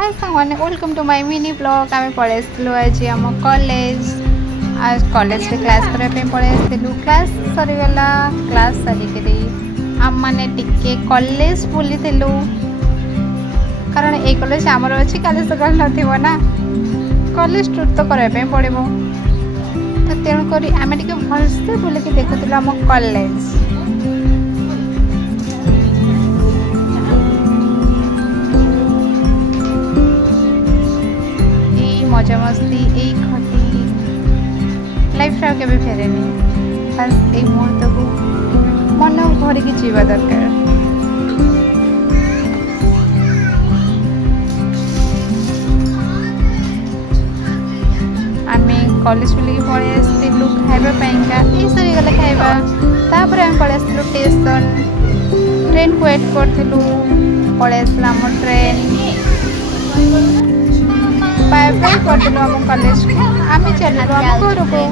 हाय सांगवाने welcome to my mini blog आम पलि आसलु आज आम कॉलेज आज कॉलेज रे क्लास करने पलि आसलु क्लास सरीगला क्लास सारिक आम मैंने टिके कॉलेज बुली कारण ये कॉलेज आमर अच्छी काली सकाल ना कॉलेज टूर तो करने पड़ो तो तेणुक आम टे भलसे बुलिक देखुलु आम कॉलेज मजा मस्ती यही खटी लाइफ के फेरे बस यही मुहूर्त को मन भर की जीवा दरकार आम कॉलेज बुल पलि आसलु खाइबापा ये सरी गला खाइबा तापर आम पलि आसलु स्टेशन ट्रेन को वेट करूँ पलि आसला आम ट्रेन बाय बाय कर आम कॉलेज को आम चलू आम घर को